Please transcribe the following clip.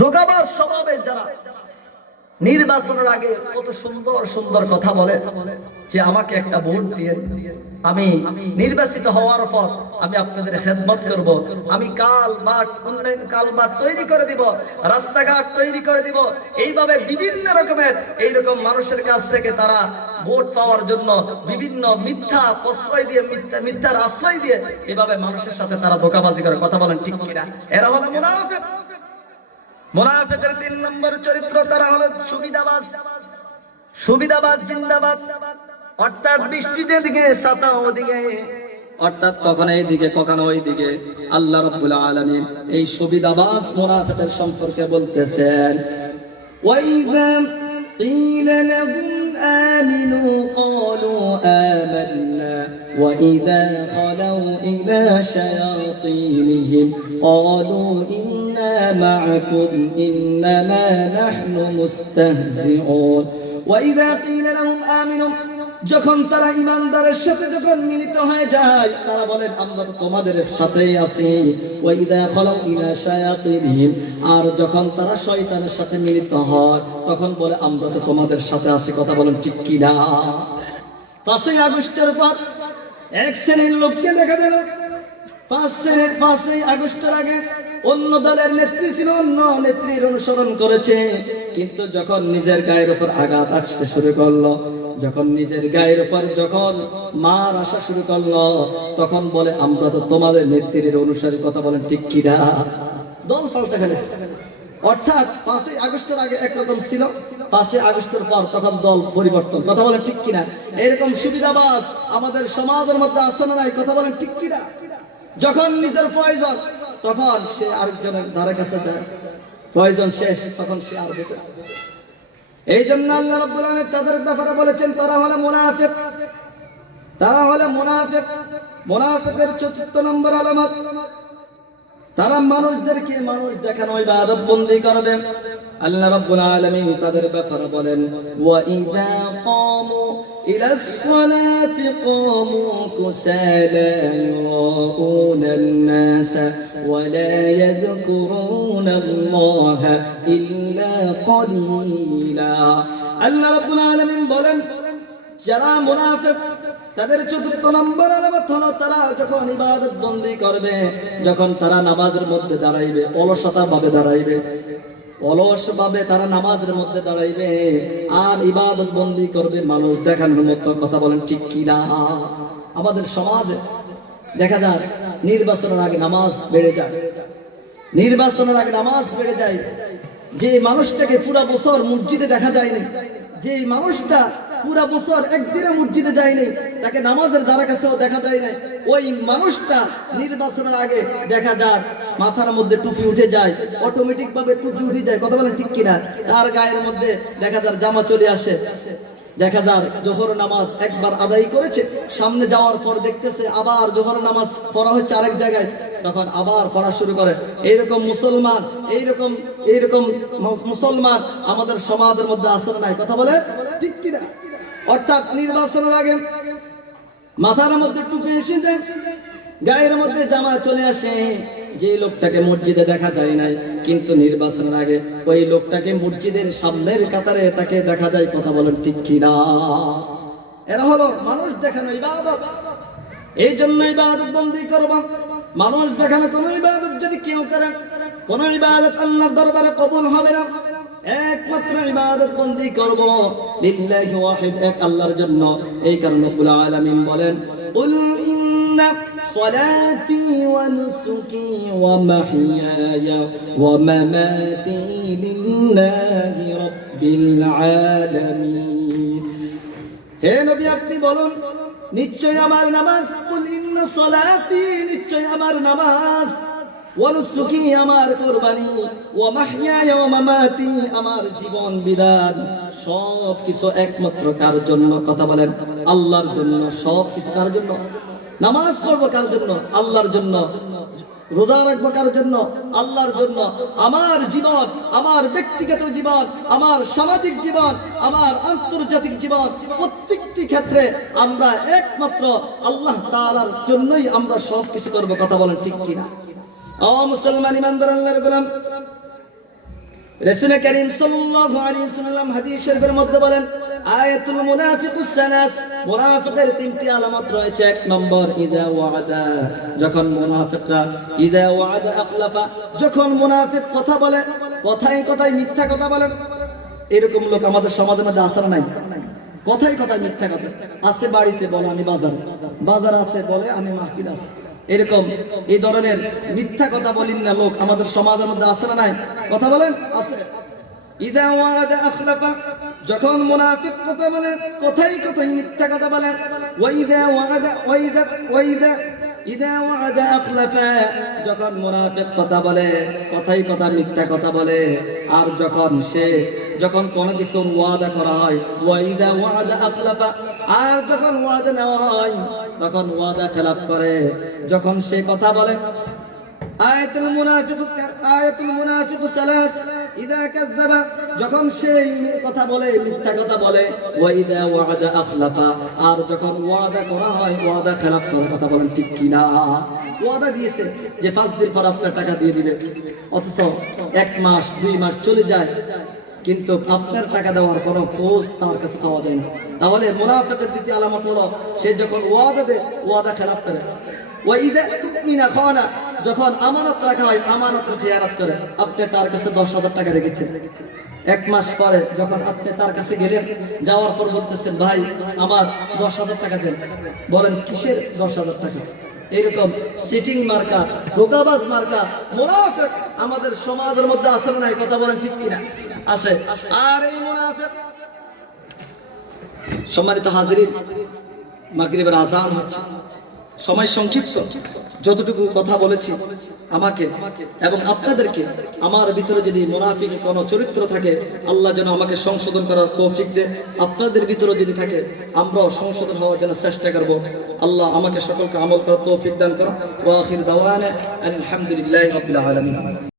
ধোঁকাবাজ স্বভাবের যারা নির্বাচনের আগে কত সুন্দর সুন্দর কথা বলে যে আমাকে একটা ভোট দিয়ে আমি নির্বাচিত হওয়ার পর আমি আপনাদের খেদমত করব, আমি কালবাট তৈরি করে দিব, রাস্তাঘাট তৈরি করে দিব। এইভাবে বিভিন্ন রকমের এইরকম মানুষের কাছ থেকে তারা ভোট পাওয়ার জন্য বিভিন্ন মিথ্যা প্রশ্রয় দিয়ে মিথ্যার আশ্রয় দিয়ে এভাবে মানুষের সাথে তারা ধোঁকাবাজি করে। কথা বলেন ঠিক কিনা? এরা হলো মুনাফিক। মুনাফিকের 3 নম্বর চরিত্র, তারা হলো সুবিধাবাজ। সুবিধাবাজ জিন্দাবাদ। অর্থাৎ বৃষ্টিতে দিকে ছাতা ওদিকে, অর্থাৎ কখনো এইদিকে কখনো ওইদিকে। আল্লাহ রাব্বুল আলামিন এই সুবিধাবাজ মুনাফিকের সম্পর্কে বলতেছেন, ওয়াইযা ক্বিলা লাহুম আমানু ক্বালু আমান্না ওয়াইযা খালাউ ইলা শায়াতিনহিম ক্বালু ইন্না মা'আকুম ইন্নামা নাহনু মুস্তাহজিউন। ওয়াইযা ক্বিলা লাহুম আমানু, যখন তারা ঈমানদারের সাথে যখন মিলিত হয়ে যায় তারা বলেন আমরা তো তোমাদের সাথেই আছি। ওয়াইদা খালাউ ইলা শায়াতিনহিম, আর যখন তারা শয়তানের সাথে মিলিত হয় তখন বলে আমরা তো তোমাদের সাথে আছি। কথা বলেন ঠিক কি না? 5ই আগস্টের পর এক শ্রেণীর লোককে দেখা গেল 5ই আগস্টের আগে অন্য দলের নেত্রী ছিল, অন্য নেত্রীর অনুসরণ করেছে, কিন্তু যখন নিজের গায়ের উপর আঘাত আসতে শুরু করলো, যখন নিজের গায়ের উপর যখন মার আসা শুরু করলো তখন বলে আমরা তো তোমাদের নেত্রীর অনুসারী। কথা বলেন ঠিক কিনা? দল পাল্টে ফেলেছে। অর্থাৎ 5ই আগস্টের আগে একরকম ছিল, 5ই আগস্টের পর তখন দল পরিবর্তন। কথা বলেন ঠিক কিনা? এরকম সুবিধাবাজ আমাদের সমাজের মধ্যে আছে না নাই? কথা বলেন ঠিক কিনা? যখন নিজের প্রয়োজন তখন সে আরেকজনের ধারে কাছে যায়, প্রয়োজন শেষ তখন সে আর বেঁচে। এই জন্য আল্লাহ রাব্বুল আলামিন তাদের ব্যাপারে বলেছেন তারা হলো মুনাফিক। তারা হলো মুনাফিক। মুনাফিকের 4 নম্বর আলামত, তারা মানুষদেরকে মানুষ দেখানো ইবাদত বন্দি করবে। আল্লাহ রাব্বুল আলামিন তাদের ব্যাপারে বলেন, ওয়া ইযা ক্বামু ইলাস সালাতি ক্বামু কুসালা ইউরাউনান নাস ওয়া লা ইয়াযকুরুনাল্লাহা ইল্লা ক্বালিলা। আল্লাহ রাব্বুল আলামিন বলেন যারা মুনাফিক তাদের 4 নম্বর আলামত হলো তারা যখন ইবাদত বন্দি করবে, যখন তারা নামাজের মধ্যে দাঁড়াইবে অলসতা ভাবে দাঁড়াইবে, অলস ভাবে তারা নামাজের মধ্যে দাঁড়াইবে আর ইবাদত বন্দি করবে মানুষ দেখানোর মতো। কথা বলেন ঠিক কি না? আমাদের সমাজে দেখা যায় নির্বাচনের আগে নামাজ বেড়ে যায়, নির্বাচনের আগে নামাজ বেড়ে যায়। যে মানুষটাকে পুরো বছর মসজিদে দেখা যায়নি, যে মানুষটা পুরা বছর একদিনে মসজিদে যায়নি, তাকে নামাজের দ্বারা কাছেও দেখা যায় না, ওই মানুষটা নির্বাচনের আগে দেখা যায় মাথার মধ্যে টুপি উঠে যায়, অটোমেটিক ভাবে টুপি উঠে যায়। কথা বলেন ঠিক কিনা? তার গায়ের মধ্যে দেখা যায় জামা চলে আসে, দেখা যায় জোহর নামাজ একবার আদায় করেছে, সামনে যাওয়ার পর দেখতেছে আবার জোহর নামাজ পড়া হচ্ছে আরেক জায়গায়, তখন আবার পড়া শুরু করে। এইরকম মুসলমান এইরকম মুসলমান আমাদের সমাজের মধ্যে আছে না নাই? কথা বলে ঠিক কিনা? অর্থাৎ নির্বাচনের আগে মাথার মধ্যে টুপি এসে যায়, গায়ের মধ্যে জামা চলে আসে, যে লোকটাকে মসজিদে দেখা যায় নাই, কিন্তু নির্বাচনের আগে ওই লোকটাকে মসজিদের সামনের কাতারে তাকে দেখা যায়। কথা বলেন ঠিক কিনা? এরা হলো মানুষ দেখানো ইবাদত। এই জন্য ইবাদত বন্দি করবা। মানুষ দেখানো কোন ইবাদত যদি কেউ করে, কোন ইবাদত আল্লাহর দরবারে কবুল হবে না। একমাত্র ইবাদত বন্দি করব লিল্লাহি ওয়াহিদ, এক আল্লাহর জন্য। এই কারণে রব্বুল আলামিন বলেন, কুল ইন্না সালাতি ওয়া নুসুকি ওয়া মাহইয়ায়া ওয়া মামাতি লিল্লাহি রাব্বিল আলামিন। হে নবী আপনি বলুন নিশ্চয় আমার নামাজ, কুল ইন্না সালাতি নিশ্চয় আমার নামাজ, ওয়া নুসুকি আমার কুরবানি, ওয়া মাহইয়ায়া ওয়া মামাতি আমার জীবন বিধান, সব কিছু একমাত্র কার জন্য? কথা বলেন আল্লাহর জন্য। সব কিছু কার জন্য? নামাজ পড়বো কার জন্য? আল্লাহর জন্য। রোজা রাখবো কার জন্য? আল্লাহর জন্য। আমার জীবন, আমার ব্যক্তিগত জীবন, আমার সামাজিক জীবন, আমার আন্তর্জাতিক জীবন, প্রত্যেকটি ক্ষেত্রে আমরা একমাত্র আল্লাহ তাআলার জন্যই আমরা সব কিছু করবো। কথা বলেন ঠিক কিনা? ও মুসলমান ইমানদার আল্লাহর গোলাম, রাসূল করিম সাল্লাল্লাহু আলাইহি ওয়াসাল্লাম হাদিস শরীফের মধ্যে বলেন, আয়াতুল মুনাফিকুস সালাস, মুনাফিকের তিনটি আলামত রয়েছে। এক নম্বর, ইযা ওয়াদা, যখন মুনাফিকরা ইযা ওয়াদা আখলাফা, যখন মুনাফিক কথা বলে, কথায় কথায় মিথ্যা কথা বলে। এরকম লোক আমাদের সমাজের মধ্যে আসে না নাই? কথায় কথায় মিথ্যা কথা আছে, বাড়িতে বলে আমি বাজারে, বাজার আছে বলে আমি মাহফিল আছে। এরকম এই ধরনের মিথ্যা কথা বলেন না লোক আমাদের সমাজের মধ্যে আসে না নাই? কথা বলেন, আছে। ইদা ওয়াদা আখলাফা, যখন মুনাফিক কথা বলে, কথাই কথাই মিথ্যা কথা বলে। ওয়াইদা ওয়াদা ইদা ওয়াদা আখলাফা, যখন মুনাফিক কথা বলে, কথাই কথা মিথ্যা কথা বলে। আর যখন কোনো কিছু ওয়াদা করা হয়, ওয়াইদা ওয়াদা আখলাফা, আর যখন ওয়াদা নেওয়া হয় তখন ওয়াদা খেলাফ করে। যখন সে কথা বলে, আয়াতুল মুনাফিক সালাস, ইদা কাযাবা, যখন সে কথা বলে, মিথ্যা কথা বলে। ওয়া ইদা ওয়াদা আখলাফা, আর যখন ওয়াদা করা হয় ওয়াদা খেলাফ করে। কথা বলেন ঠিক কি না? ওয়াদা দিয়েছে যে 5 দিন পর আপনার টাকা দিয়ে দিবে, অথচ 1 মাস 2 মাস চলে যায়, কিন্তু আপনার টাকা দেওয়ার কোনো খোঁজ তার কাছে পাওয়া যায় না। তাহলে মুনাফিকের দ্বিতীয় আলামত হলো সে যখন ওয়াদা দেয় ওয়াদা খেলাফ করে। ওয়া ইদা তুমিনা খানা, যখন আমানত রাখা হয় আমানতের খেয়ানত করে। আপনি তার কাছে 10,000 টাকা রেখেছেন, 1 মাস পরে যখন আপনি তার কাছে গেলেন, যাওয়ার পর বলতেছেন ভাই আমার 10,000 টাকা দেন। বলেন কিসের 10,000 টাকা? এরকম সিটিং মার্কা, ধোঁকাবাজ মার্কা মুনাফিক আমাদের সমাজের মধ্যে আছে না নাই? কথা বলেন ঠিক কিনা? আছে। আর এই মুনাফিক, সম্মানিত হাজিরিন, মাগরিবের আযান হচ্ছে, সময় সংক্ষিপ্ত। যতটুকু কথা বলেছি আমাকে এবং আপনাদেরকে, আমার ভিতরে যদি মুনাফিক কোনো চরিত্র থাকে আল্লাহ যেন আমাকে সংশোধন করার তৌফিক দেয়। আপনাদের ভিতরে যদি থাকে আমরাও সংশোধন হওয়ার জন্য চেষ্টা করব। আল্লাহ আমাকে সকলকে আমল করার তৌফিক দান করুন। ওয়া আখির দাওয়ানা আলহামদুলিল্লাহি রাব্বিল আলামিন।